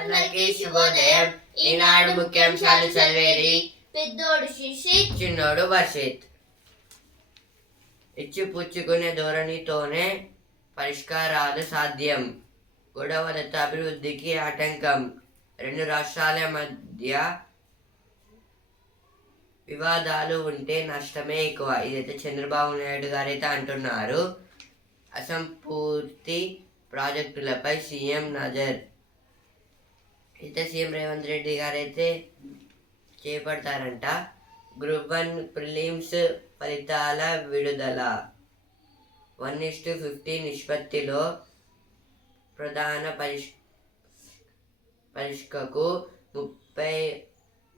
అందరికీ శుభోదయం. ఈనాడు ముఖ్యాంశాలు చదివేది? పెద్దోడు శిశిత్ చిన్నోడు వర్షిత్ ఇచ్చి పుచ్చుకునే ధోరణితోనే పరిష్కారాలు సాధ్యం. గొడవలతో అభివృద్ధికి ఆటంకం. రెండు రాష్ట్రాల మధ్య వివాదాలు ఉంటే నష్టమే ఎక్కువ. ఇదైతే చంద్రబాబు నాయుడు గారైతే అంటున్నారు. అసంపూర్తి ప్రాజెక్టులపై సీఎం నజర్ అయితే సీఎం రేవంత్ రెడ్డి గారైతే చేపడతారంట. గ్రూప్ వన్ ప్రిలిమ్స్ ఫలితాల విడుదల. వన్ ఇస్ టు ఫిఫ్టీ నిష్పత్తిలో ప్రధాన పరిష్ పరిష్కకు ముప్పై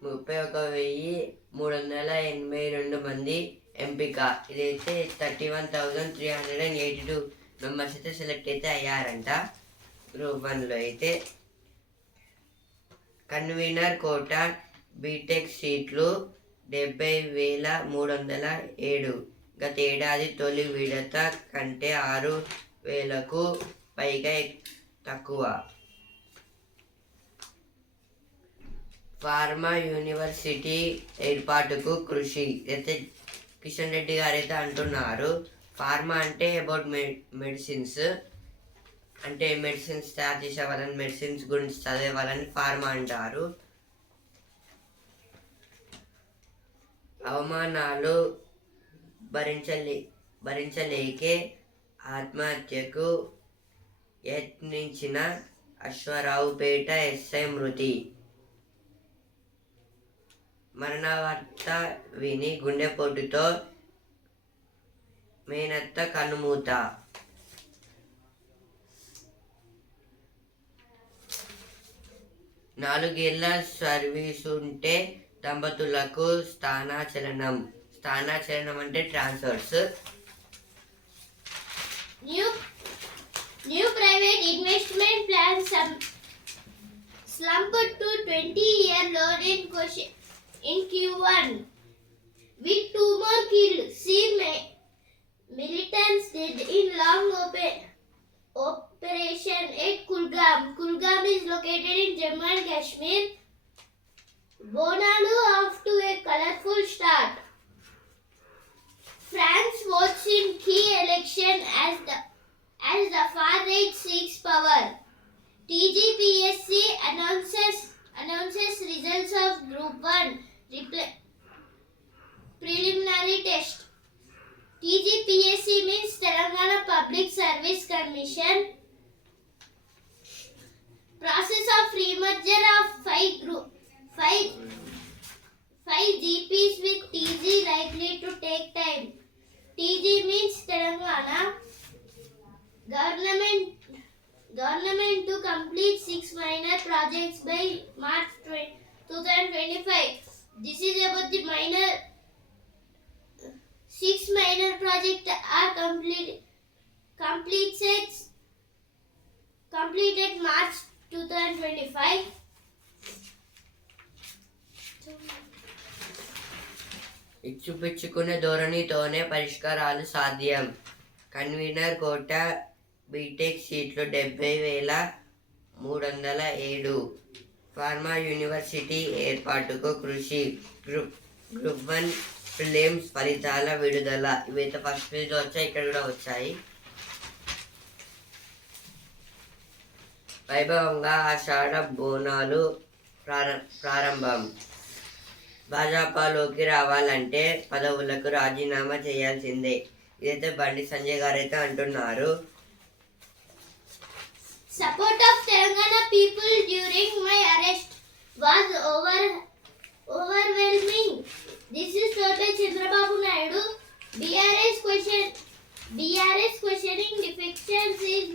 ముప్పై ఒక వెయ్యి మూడు వందల ఎనభై రెండు మంది ఎంపిక. ఇదైతే thirty one thousand three hundred and eighty two members అయితే సెలెక్ట్ అయితే అయ్యారంట గ్రూప్ వన్లో అయితే. కన్వీనర్ కోట బీటెక్ సీట్లు డెబ్బై వేల మూడు వందల ఏడు. గత ఏడాది తొలి విడత కంటే ఆరు వేలకు పైగా తక్కువ. ఫార్మా యూనివర్సిటీ ఏర్పాటుకు కృషి అయితే కిషన్ రెడ్డి గారు అయితే అంటున్నారు. ఫార్మా అంటే అబౌట్ మెడిసిన్స్. అంటే మెడిసిన్స్ తయారు చేసే వాళ్ళని మెడిసిన్స్ గురించి చదివే వాళ్ళని ఫార్మా అంటారు. అవమానాలు భరించలే భరించలేకే ఆత్మహత్యకు యత్నించిన అశ్వరావుపేట ఎస్ఐ మృతి. మరణవార్త విని గుండెపోటుతో మేనత్త కన్నుమూత. నాలుగేళ్ళ సర్వీస్ ఉంటే దంపతులకు స్థానాచలనం. స్థానాచలనం అంటే transfers. New new private investment plan slump to twenty ఇయర్లో in in Q one. With two more kill see may militants did in long open open operation 8 Kulgam. Kulgam is located in Jammu and Kashmir. Bonalu off to a colorful start. France votes in key election as the as the far right seeks power. TGPSC announces announces results of Group One repl- preliminary test. TGPSC means Telangana Public Service Commission. Process of remerger of five group five five GPs with TG likely to take time. TG means Telangana. Government government to complete six minor projects by March 20, 2025. This is about the minor six minor projects are complete completed completed March 2025. ఇచ్చుపుచ్చుకునే ధోరణితోనే పరిష్కారాలు సాధ్యం. Convener కోట BTech సీట్లు డెబ్బై వేల మూడు వందల ఏడు ఫార్మా యూనివర్సిటీ ఏర్పాటుకు కృషి. గ్రూప్ గ్రూప్ వన్ ఫిలిమ్స్ ఫలితాల విడుదల. ఇవైతే ఫస్ట్ పేజ్లో వచ్చాయి ఇక్కడ కూడా వచ్చాయి. వైభవంగా ఆ ఆషాఢ బోనాలు ప్రారంభం. భాజపాలోకి రావాలంటే పదవులకు రాజీనామా చేయాల్సిందే. ఇదైతే బండి సంజయ్ గారైతే అంటున్నారు. Support of Telangana people during my arrest was over overwhelming. This is total Chandrababu Naidu. BRS question BRS questioning defections is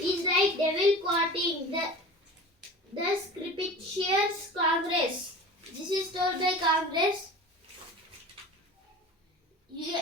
is like devil quoting the the scriptures Congress. This is told by Congress. U-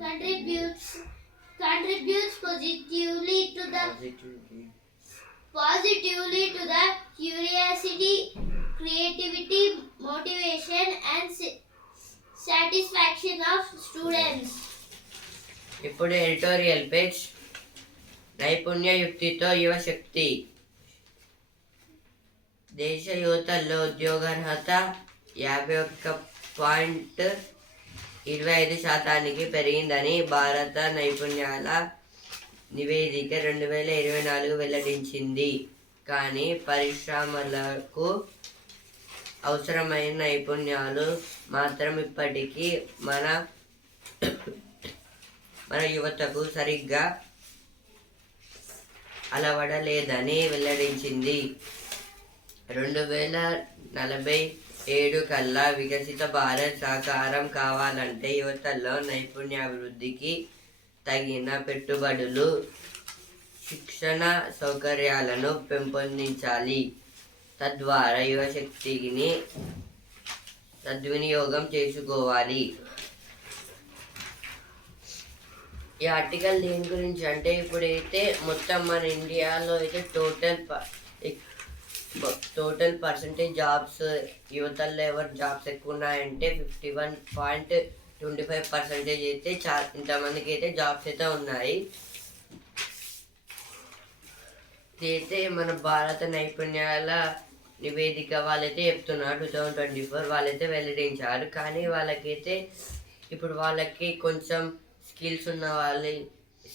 contributes contributes positively to the positively to the curiosity, creativity, motivation, and sa- satisfaction of students. ఇప్పుడు editorial page నైపుణ్య యుక్తితో యువశక్తి దేశ యువతల్లో ఉద్యోగార్హత యాభై ఒక్క point ఇరవై ఐదు శాతానికి పెరిగిందని భారత నైపుణ్యాల నివేదిక రెండు వేల ఇరవై నాలుగు వెల్లడించింది. కానీ పరిశ్రమలకు అవసరమైన నైపుణ్యాలు మాత్రం ఇప్పటికీ మన మన యువతకు సరిగ్గా అలవడలేదని వెల్లడించింది. రెండు వేల నలభై ఏడు కల్లా వికసిత భారత్ సాకారం కావాలంటే యువతలో నైపుణ్యాభివృద్ధికి తగిన పెట్టుబడులు శిక్షణ సౌకర్యాలను పెంపొందించాలి. తద్వారా యువశక్తిని సద్వినియోగం చేసుకోవాలి. ఈ ఆర్టికల్ దేని గురించి అంటే ఇప్పుడైతే మొత్తం మన ఇండియాలో అయితే టోటల్ టోటల్ పర్సంటేజ్ జాబ్స్ యువతల్లో ఎవరు జాబ్స్ ఎక్కువ ఉన్నాయంటే fifty one point twenty five percentage అయితే చా ఇంతమందికి అయితే జాబ్స్ అయితే ఉన్నాయి. ఇదైతే మన భారత నైపుణ్యాల నివేదిక వాళ్ళైతే చెప్తున్నారు. టూ థౌజండ్ ట్వంటీ ఫోర్ వాళ్ళైతే వెల్లడించారు. కానీ వాళ్ళకైతే ఇప్పుడు వాళ్ళకి కొంచెం స్కిల్స్ ఉన్న వాళ్ళు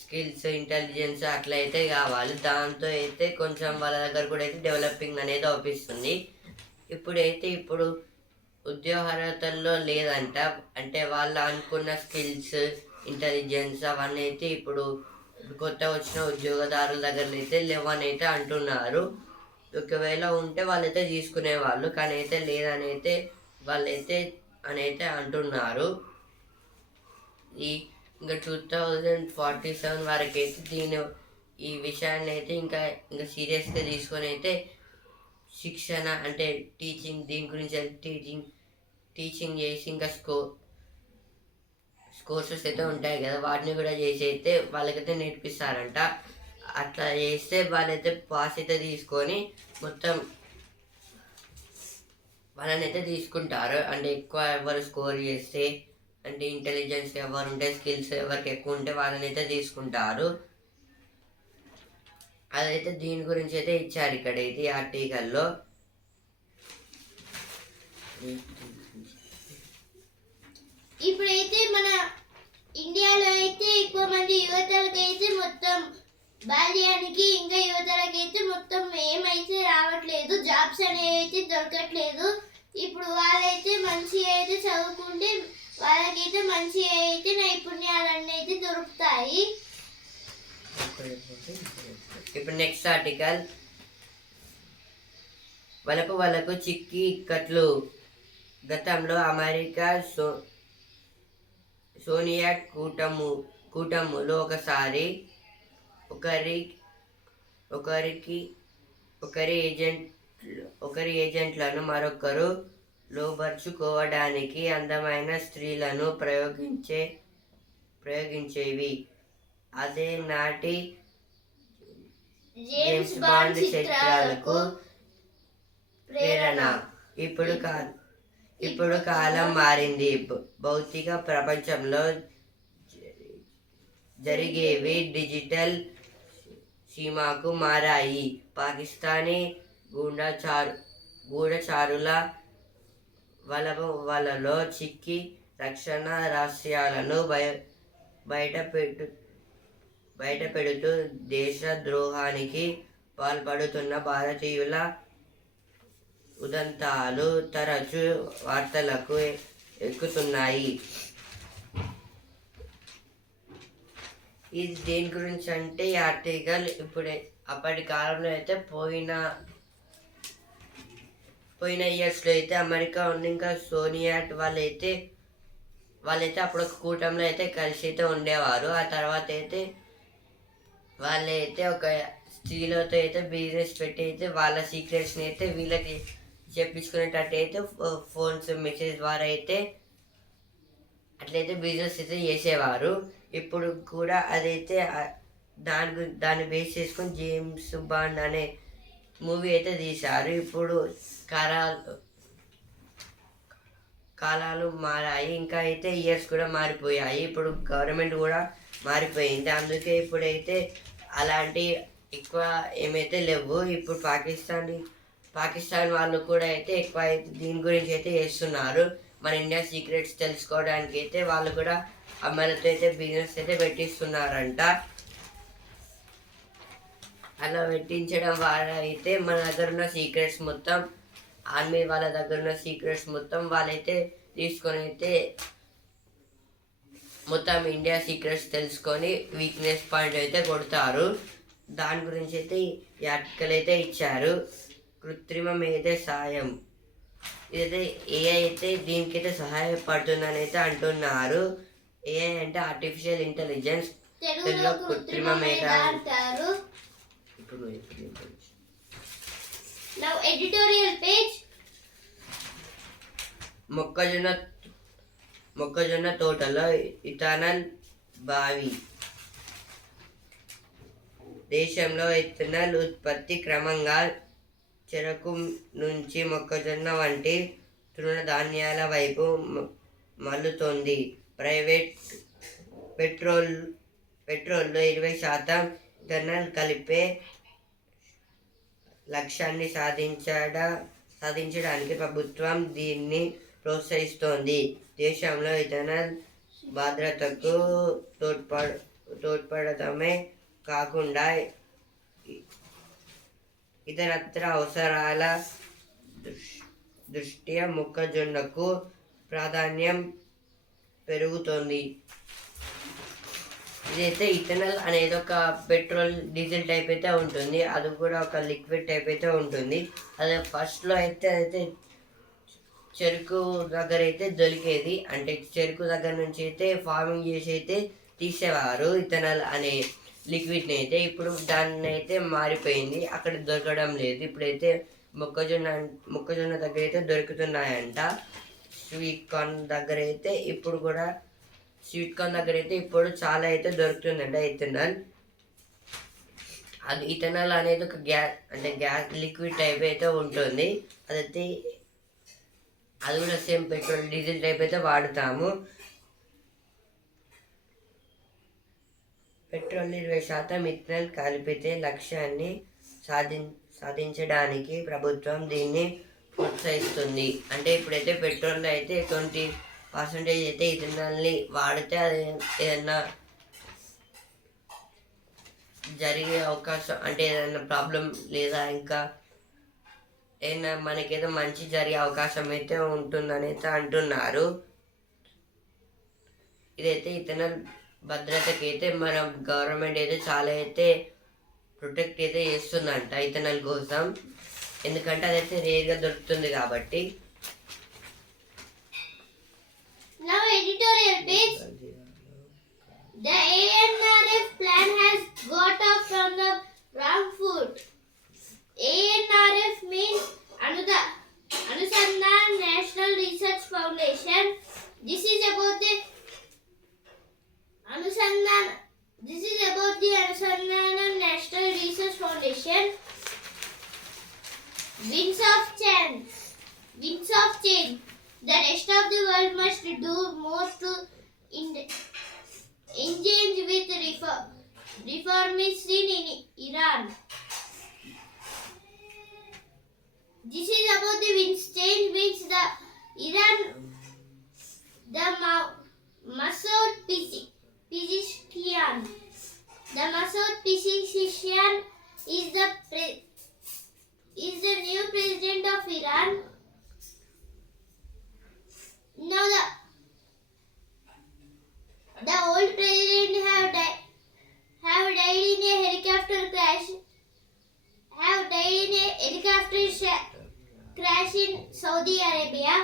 స్కిల్స్ ఇంటెలిజెన్స్ అట్లా అయితే కావాలి. దాంతో అయితే కొంచెం వాళ్ళ దగ్గర కూడా అయితే డెవలపింగ్ అనేది అవుపిస్తుంది. ఇప్పుడైతే ఇప్పుడు ఉద్యోగార్హతల్లో లేదంట. అంటే వాళ్ళు అనుకున్న స్కిల్స్ ఇంటెలిజెన్స్ అవన్నీ అయితే ఇప్పుడు కొత్త వచ్చిన ఉద్యోగదారుల దగ్గర అయితే లేవని అయితే అంటున్నారు. ఒకవేళ ఉంటే వాళ్ళైతే తీసుకునేవాళ్ళు. కానీ అయితే లేదని అయితే వాళ్ళైతే అని అయితే అంటున్నారు. ఈ ఇంకా టూ థౌజండ్ ఫార్టీ సెవెన్ వరకు అయితే దీని ఈ విషయాన్ని అయితే ఇంకా ఇంకా సీరియస్గా తీసుకొని అయితే శిక్షణ అంటే టీచింగ్ దీని గురించి టీచింగ్ టీచింగ్ చేసి ఇంకా స్కో కోర్సెస్ అయితే ఉంటాయి కదా వాటిని కూడా చేసి అయితే వాళ్ళకైతే నేర్పిస్తారంట. అట్లా చేస్తే వాళ్ళైతే పాస్ అయితే తీసుకొని మొత్తం వాళ్ళని అయితే తీసుకుంటారు. అంటే ఎక్కువ ఎవరు స్కోర్ చేస్తే అంటే ఇంటెలిజెన్స్ ఎవరు ఉంటే స్కిల్స్ ఎవరికి ఎక్కువ ఉంటే వాళ్ళని అయితే తీసుకుంటారు. అదైతే దీని గురించి అయితే ఇచ్చారు ఇక్కడ ఇది ఆర్టికల్లో ఇప్పుడైతే మన ఇండియాలో అయితే ఎక్కువ మంది యువతలకైతే మొత్తం బాల్యానికి ఇంకా యువతలకైతే మొత్తం ఏమైతే రావట్లేదు జాబ్స్ అనేవి అయితే దొరకట్లేదు. ఇప్పుడు వాళ్ళైతే మంచిగా అయితే చదువుకుంటే వాళ్ళకైతే మంచిగా అయితే నైపుణ్యాలన్నీ అయితే దొరుకుతాయి. ఇప్పుడు నెక్స్ట్ ఆర్టికల్ వలకు వలకు చిక్కి ఇక్కట్లు. గతంలో అమెరికా సో సోనియా కూటము కూటములు ఒకసారి ఒకరి ఒకరికి ఒకరి ఏజెంట్ ఒకరి ఏజెంట్లను మరొకరు లోబర్చుకోవడానికి అందమైన స్త్రీలను ప్రయోగించే ప్రయోగించేవి. అదే నాటి జేమ్స్ బాండ్ చిత్రాలకు ప్రేరణ. ఇప్పుడు కా ఇప్పుడు కాలం మారింది. భౌతిక ప్రపంచంలో జరిగేవి డిజిటల్ సీమాకు మారాయి. పాకిస్తానీ గూఢచారు గూఢచారుల వల వలలో చిక్కి రక్షణ రహస్యాలను బయ బయటపెట్టు బయటపెడుతూ దేశ ద్రోహానికి పాల్పడుతున్న భారతీయుల ఉదంతాలు తరచు వార్తలకు ఎక్కుతున్నాయి. ఇది దేని గురించి అంటే ఈ ఆర్టికల్ ఇప్పుడే అప్పటి కాలంలో అయితే పోయిన పోయిన ఇయర్స్లో అయితే అమెరికా ఉంది ఇంకా సోనియా వాళ్ళైతే వాళ్ళైతే అప్పుడు ఒక కూటమిలో అయితే కలిసి అయితే ఉండేవారు. ఆ తర్వాత అయితే వాళ్ళైతే ఒక స్త్రీలతో అయితే బిజినెస్ పెట్టి అయితే వాళ్ళ సీక్రెట్స్ని అయితే వీళ్ళకి చెప్పించుకునేటట్టు అయితే ఫోన్స్ మెసేజ్ ద్వారా అయితే అట్లయితే బిజినెస్ అయితే చేసేవారు. ఇప్పుడు కూడా అదైతే దాని దాన్ని బేస్ చేసుకొని జేమ్స్ బాండ్ అనే మూవీ అయితే తీశారు. ఇప్పుడు కాలాలు కాలాలు మారాయి. ఇంకా అయితే ఇయర్స్ కూడా మారిపోయాయి. ఇప్పుడు గవర్నమెంట్ కూడా మారిపోయింది. అందుకే ఇప్పుడైతే అలాంటి ఎక్కువ ఏమైతే లేవు. ఇప్పుడు పాకిస్తాన్ పాకిస్తాన్ వాళ్ళు కూడా అయితే ఎక్కువ అయితే దీని గురించి అయితే చేస్తున్నారు. మన ఇండియా సీక్రెట్స్ తెలుసుకోవడానికి అయితే వాళ్ళు కూడా అమ్మాయిలతో అయితే బిజినెస్ అయితే పెట్టిస్తున్నారంట. అలా పెట్టించడం వల్ల అయితే మన దగ్గర ఉన్న సీక్రెట్స్ మొత్తం ఆర్మీ వాళ్ళ దగ్గర ఉన్న సీక్రెట్స్ మొత్తం వాళ్ళైతే తీసుకొని అయితే మొత్తం ఇండియా సీక్రెట్స్ తెలుసుకొని వీక్నెస్ పాయింట్ అయితే కొడతారు. దాని గురించి అయితే ఈ ఆర్టికల్ అయితే ఇచ్చారు. కృత్రిమ మేధ సాయం ఇదైతే ఏఐ అయితే దీనికైతే సహాయపడుతుందని అయితే అంటున్నారు ఏఐ అంటే ఆర్టిఫిషియల్ ఇంటెలిజెన్స్ తెలుగులో కృత్రిమ మేధ అంటారు. ఇప్పుడు నువ్వు చెప్పు దీని గురించి. Now editorial page. మొక్కజొన్న మొక్కజొన్న తోటలో ఇథానల్ బావి దేశంలో ఇథనాల్ ఉత్పత్తి క్రమంగా చెరకు నుంచి మొక్కజొన్న వంటి తృణధాన్యాల వైపు మ- మల్లుతోంది ప్రైవేట్ పెట్రోల్ పెట్రోల్లో ఇరవై శాతం ఇథనాల్ కలిపే లక్ష్యాన్ని సాధించడ సాధించడానికి ప్రభుత్వం దీన్ని ప్రోత్సహిస్తోంది. దేశంలో ఇతర భద్రతకు తోడ్పడ తోడ్పడటమే కాకుండా ఇతరత్ర అవసరాల దృష్ట్యా మొక్కజొన్నకు ప్రాధాన్యం పెరుగుతోంది. ఇదైతే ఇథనాల్ అనేది ఒక పెట్రోల్ డీజిల్ టైప్ అయితే ఉంటుంది. అది కూడా ఒక లిక్విడ్ టైప్ అయితే ఉంటుంది. అదే ఫస్ట్లో అయితే అయితే చెరుకు దగ్గర అయితే దొరికేది. అంటే చెరుకు దగ్గర నుంచి అయితే ఫార్మింగ్ చేసి అయితే తీసేవారు ఇథనాల్ అనే లిక్విడ్ని అయితే. ఇప్పుడు దాన్ని అయితే మారిపోయింది. అక్కడ దొరకడం లేదు. ఇప్పుడైతే మొక్కజొన్న మొక్కజొన్న దగ్గర అయితే దొరుకుతున్నాయంట. స్వీట్ కార్న్ దగ్గర అయితే ఇప్పుడు కూడా స్వీట్ కార్న్ దగ్గర అయితే ఇప్పుడు చాలా అయితే దొరుకుతుందండి ఇథనాల్ అది ఇథనాల్ అనేది ఒక గ్యాస్ అంటే గ్యాస్ లిక్విడ్ టైప్ అయితే ఉంటుంది. అదైతే అది కూడా సేమ్ పెట్రోల్ డీజిల్ టైప్ అయితే వాడుతాము. పెట్రోల్ ఇరవై శాతం ఇథనాల్ కలిపితే లక్ష్యాన్ని సాధి సాధించడానికి ప్రభుత్వం దీన్ని ప్రోత్సహిస్తుంది. అంటే ఇప్పుడైతే పెట్రోల్ అయితే ట్వంటీ పర్సెంటేజ్ అయితే ఇథనాల్ని వాడితే అది ఏదన్నా జరిగే అవకాశం అంటే ఏదైనా ప్రాబ్లం లేదా ఇంకా ఏదైనా మనకేదో మంచి జరిగే అవకాశం అయితే ఉంటుందని అయితే అంటున్నారు ఇదైతే ఇథనాల్ భద్రతకి అయితే మన గవర్నమెంట్ అయితే చాలా అయితే ప్రొటెక్ట్ అయితే చేస్తుందంట ఇథనల్ కోసం ఎందుకంటే అదైతే రేర్గా దొరుకుతుంది కాబట్టి The ANRF plan has got off from the wrong foot. ANRF means Anuda, Anusandhan National Research Foundation. This is about the Anusandhan. This is about the Anusandhan National Research Foundation. Winds of Chance. Winds of Change. Now editorial page. do more to engage with reform, reformists in, Iran. This is about the change which the Iran, the Ma- Masoud Pezeshkian. The Masoud Pezeshkian is the is the new president of Iran. Now the the old president have died have died in a helicopter crash. Have died in a helicopter sh- crash in Saudi Arabia.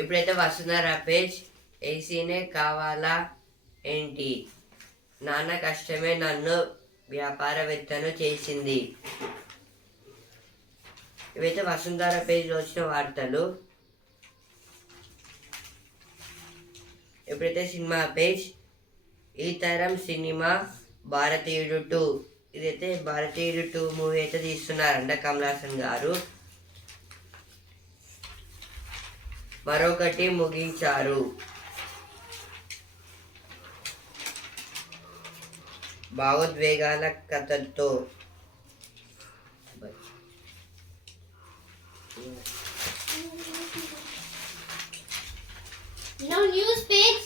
ఇప్పుడైతే Vasundhara page ఏసీనే కావాలా ఏంటి నాన్న కష్టమే నన్ను వ్యాపారవేత్తను చేసింది. ఇవైతే వసుంధర పేజ్లో వచ్చిన వార్తలు. ఇప్పుడైతే సినిమా పేజ్ ఈ తరం సినిమా భారతీయుడు టూ ఇదైతే భారతీయుడు టూ మూవీ అయితే తీస్తున్నారంట కమలాసన్ గారు. మరొకటి ముగించారు. భావోద్వేగాల కథతో Now news page.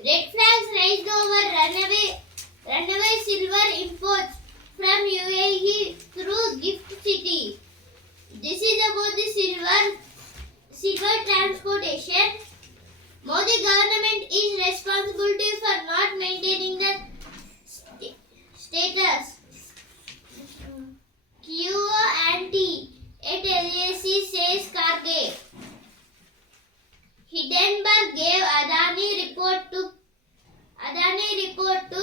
Red flags raised over runaway runaway silver imports from UAE through Gift City. This is about the silver silver transportation. Modi government is responsibility for not maintaining the sta- status quo and T at LAC says karge Hindenburg gave Adani report to Adani report to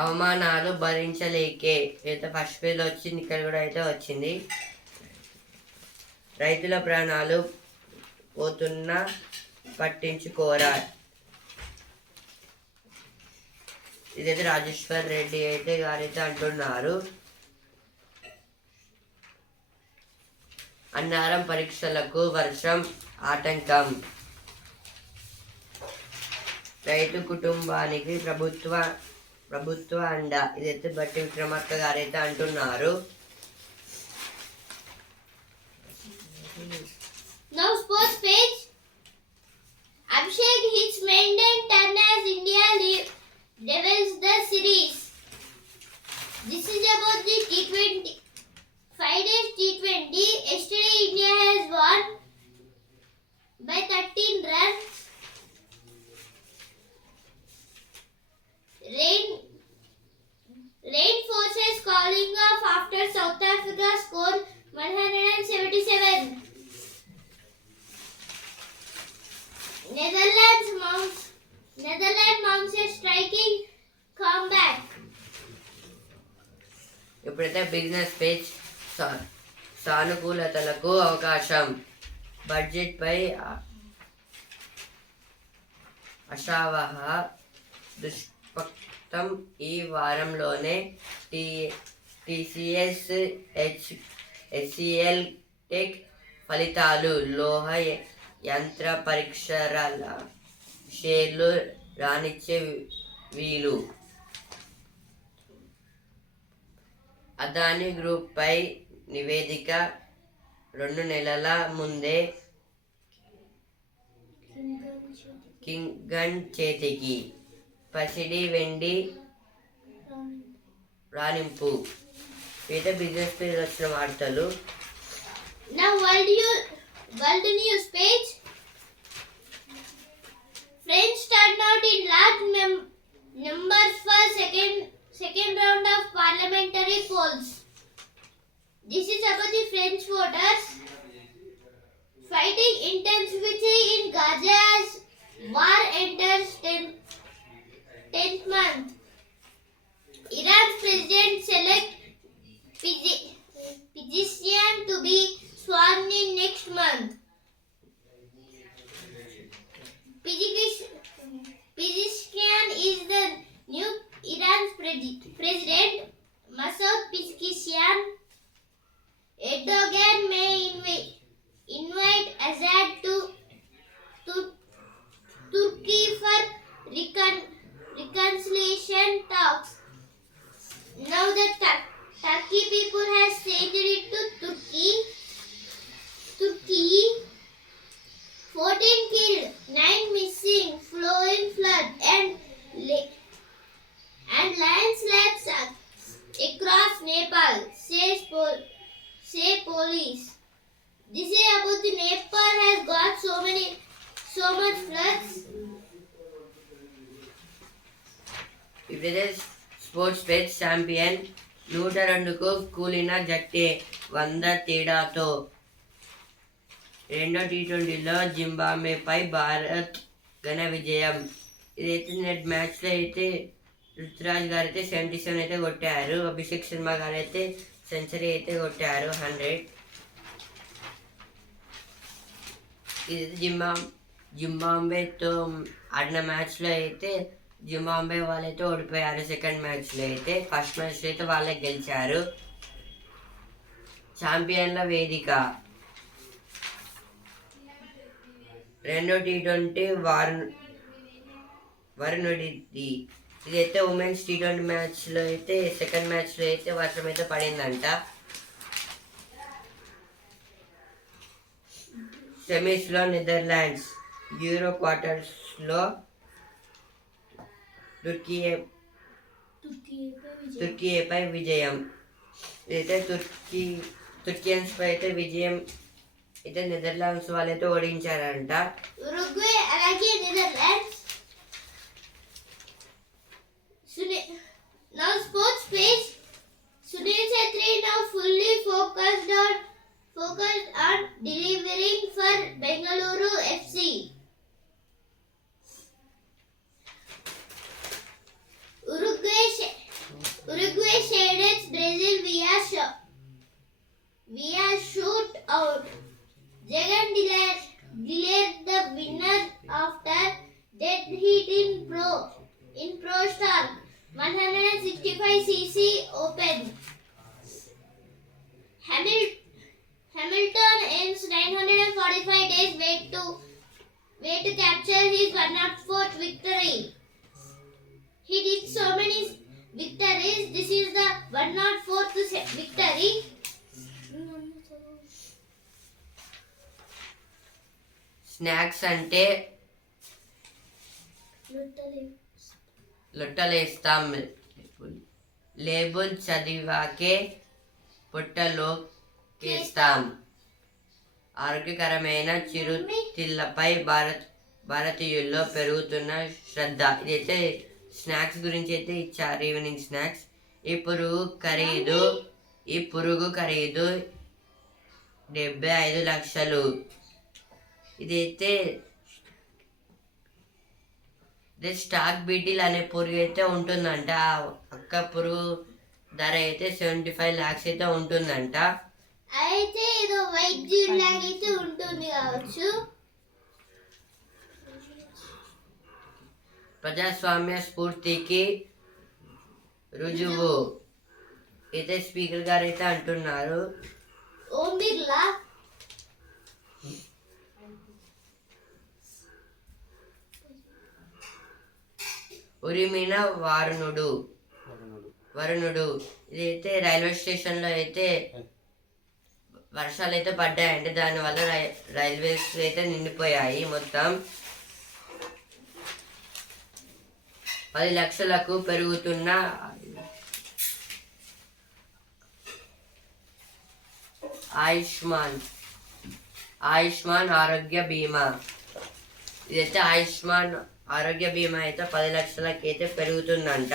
అవమానాలు భరించలేకే. అయితే first page వచ్చింది ఇక్కడ కూడా అయితే వచ్చింది. రైతుల ప్రాణాలు పోతున్నా పట్టించుకోరా. ఇదైతే రాజేశ్వర్ రెడ్డి అయితే గారైతే అంటున్నారు. అన్నారం పరీక్షలకు వర్షం ఆటంకం. రైతు కుటుంబానికి ప్రభుత్వ ప్రభుత్వ అండ ఇదైతే బట్టి విక్రమార్క గారైతే అంటున్నారు Now sports page. Abhishek hits maiden turn as India le- levels the series. This is about the T20. Business page సా- సానుకూలతలకు అవకాశం. బడ్జెట్పై అశావహ దుష్పక్తం ఈ వారంలోనే T TCS H HCL tech ఫలితాలు లోహ యంత్ర పరీక్షల షేర్లు రానిచ్చే వీలు. అదానీ గ్రూప్ పై నివేదిక రెండు నెలల ముందే కింగన్ చేతికి పసిడి వెండి రాణింపు. పేద బిజినెస్ పేరు వచ్చిన వార్తలు. World news page. Friends turn out in lock number for second second round of parliamentary polls. This is about the French voters. Fighting intensity in Gaza as war enters 10th, 10th month. Iran's president select Pezeshkian to be sworn in next month. Pezeshkian is the new Iran's president. Masoud Pezeshkian. Erdogan may invi- invite Assad to, to Turkey for recon- reconciliation talks. Now the Tur- Turkey people has changed it to Turkey. Turkey. 14 killed, 9 missing, flowing flood and la- and landslides ac- across Nepal, says pol- say police. This is about the Nepal has got so many, so much floods. ఇప్పుడైతే sports page champion నూట రెండుకు కూలిన జట్టే వంద తేడాతో రెండో tea ట్వంటీలో జింబాబ్వేపై భారత్ ఘన విజయం ఇదైతే నెట్ మ్యాచ్లో అయితే రుతురాజ్ గారు అయితే సెవెంటీ సెవెన్ అయితే కొట్టారు. అభిషేక్ శర్మ గారు అయితే సెంచరీ అయితే కొట్టారు. హండ్రెడ్. ఇది జింబా జింబాంబేతో ఆడిన మ్యాచ్లో అయితే జింబాంబే వాళ్ళైతే ఓడిపోయారు సెకండ్ మ్యాచ్లో అయితే. ఫస్ట్ మ్యాచ్లో అయితే వాళ్ళే గెలిచారు. ఛాంపియన్ల వేదిక. రెండో టీ ట్వంటీ వారు వరుణుడిది. ఇదైతే ఉమెన్స్ టీ ట్వంటీ మ్యాచ్లో అయితే సెకండ్ మ్యాచ్లో అయితే వర్షం అయితే పడిందంట. సెమీస్లో నెదర్లాండ్స్ యూరో క్వార్టర్స్లో తుర్కీ తుర్కీపై విజయం. ఇదైతే తుర్కీ తుర్కియన్స్ పై అయితే విజయం. అయితే నెదర్లాండ్స్ వాళ్ళైతే ఓడించారంట. అలాగే Netherlands. Focused on focused on delivering for Bengaluru FC. Uruguay Uruguay shaded Brazil via shot via shootout. Jagan declared, declared the winner after dead heat in Pro in Pro Star 165cc Open. Hamil- Hamilton ends 945 days wait to wait to capture his 104th victory. He did so many victories. This is the 104th se- victory. Snacks అంటే లొట్టలేస్తాం label చదివాకే పొట్టలోకేస్తాం ఆరోగ్యకరమైన చిరుతిళ్ళపై భారత్ భారతీయుల్లో పెరుగుతున్న శ్రద్ధ. ఇదైతే snacks గురించి అయితే ఇచ్చారు. Evening snacks. ఈ పురుగు ఖరీదు ఈ పురుగు ఖరీదు డెబ్బై ఐదు లక్షలు. ఇదైతే ఇదే స్టాక్ బీటిల్ అనే పురుగు అయితే ఉంటుందంట. అక్క పురుగు ధర అయితే సెవెంటీ ఫైవ్ ల్యాక్స్ అయితే ఉంటుందంట. అయితే ఏదో వైద్యుడిలాగైతే ఉంటుంది కావచ్చు. ప్రజాస్వామ్య స్ఫూర్తికి రుజువు. అయితే స్పీకర్ గారు అయితే అంటున్నారు. ఓం బిర్లా ఉరిమిన వారుణుడు వరుణుడు. ఇదైతే రైల్వే స్టేషన్లో అయితే వర్షాలు అయితే పడ్డాయండి. దానివల్ల రై రైల్వేస్ అయితే నిండిపోయాయి మొత్తం. పది లక్షలకు పెరుగుతున్న ఆయుష్మాన్ ఆయుష్మాన్ ఆరోగ్య బీమా. ఇదైతే ఆయుష్మాన్ ఆరోగ్య బీమా అయితే పది లక్షలకి అయితే పెరుగుతుందంట.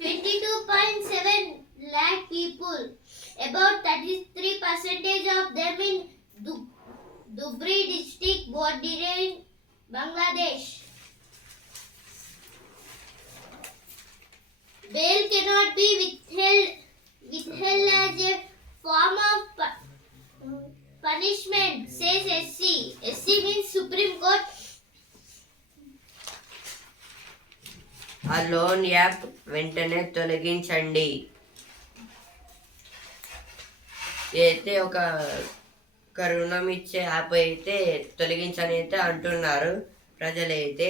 22.7 lakh people. About 33 percentage of them in Du- Dhubri district bordering Bangladesh. Bail cannot be withheld withheld as a form of punishment, says SC. SC means Supreme Court. ఆ లోన్ యాప్ వెంటనే తొలగించండి. అయితే ఒక ఒక రుణం ఇచ్చే యాప్ అయితే తొలగించని అయితే అంటున్నారు ప్రజలైతే.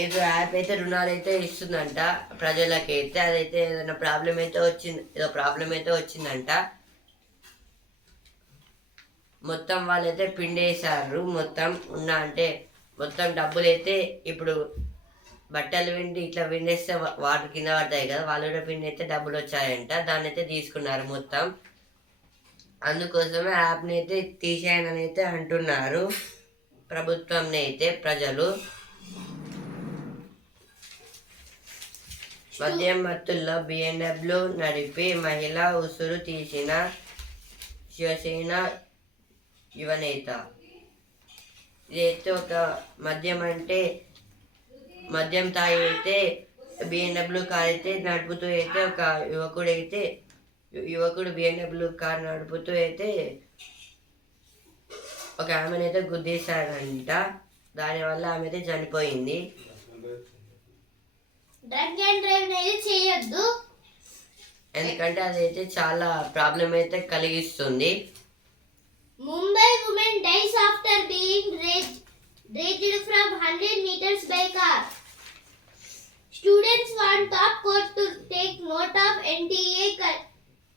ఏదో యాప్ అయితే రుణాలు అయితే ఇస్తుందంట ప్రజలకైతే. అదైతే ఏదైనా ప్రాబ్లం అయితే వచ్చింది ఏదో ప్రాబ్లం అయితే వచ్చిందంట. మొత్తం వాళ్ళైతే పిండేశారు మొత్తం ఉన్న అంటే మొత్తం డబ్బులు అయితే ఇప్పుడు బట్టలు పిండి ఇట్లా పిండేస్తే వాటర్ కింద పడతాయి కదా వాళ్ళు కూడా పిండి అయితే డబ్బులు వచ్చాయంట. దాన్ని అయితే తీసుకున్నారు మొత్తం. అందుకోసమే యాప్ని అయితే తీసేయనని అయితే అంటున్నారు. ప్రభుత్వంని అయితే ప్రజలు. మద్యం మత్తుల్లో బిఎన్డబ్ల్యూ నడిపి మహిళ ఉసురు తీసిన శివసేన యువనేత. ఇదైతే ఒక మద్యం అంటే మద్యం తాగి అయితే బిఎన్డబ్ల్యూ కార్ అయితే నడుపుతూ అయితే ఒక యువకుడు అయితే యువకుడు బిఎన్డబ్ల్యూ కార్ నడుపుతూ అయితే ఒక ఆమెను అయితే గుద్దేశాడంట. దానివల్ల ఆమె అయితే చనిపోయింది. డ్రగ్ అండ్ డ్రైవ్ అనేది చేయొద్దు. ఎందుకంటే అదైతే చాలా ప్రాబ్లం అయితే కలిగిస్తుంది. Mumbai women dies after being raised from hundred meters by car. Students want top court to take note of NTA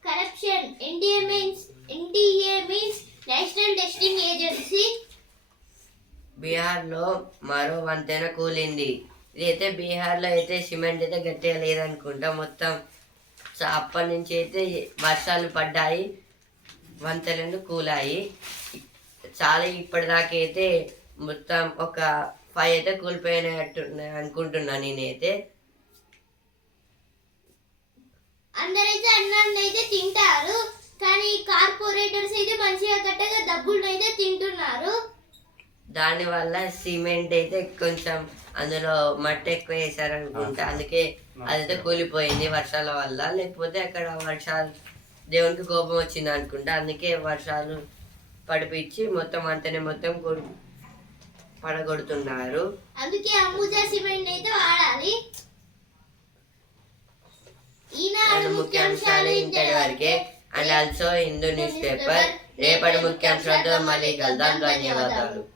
corruption NTA means NTA means national testing agency బీహార్లో మరో వంతెన కూలింది. ఇదైతే బీహార్లో అయితే సిమెంట్ అయితే గట్టిగా లేదనుకుంటా. మొత్తం అప్పటి నుంచి అయితే వర్షాలు పడ్డాయి. వంతెనలు కూలాయి. చాలా ఇప్పటిదాకైతే మొత్తం ఒక ఫైవ్ అయితే కూలిపోయినట్టు అనుకుంటున్నా నేనైతే. అందరైతే అన్నాన్ని అయితే తింటారు కానీ కార్పొరేటర్స్ అయితే మంచిగా కట్టగా డబ్బులు అయితే తింటున్నారు. దానివల్ల సిమెంట్ అయితే కొంచెం అందులో మట్టి ఎక్కువ వేసారనుకుంటా అందుకే అదైతే కూలిపోయింది వర్షాల వల్ల. లేకపోతే అక్కడ వర్షాలు దేవునికి కోపం వచ్చింది అనుకుంటా అందుకే వర్షాలు పడిపించి మొత్తం అంతనే మొత్తం పడగొడుతున్నారు. అందుకే అంబుజా సిమెంట్ అయితే వాడాలి. ఈనాడు ముఖ్యాంశాలు ఇంతటి వరకే. And also Hindu news paper రేపటి ముఖ్యాంశాలతో మళ్ళీ కలుద్దాం. ధన్యవాదాలు.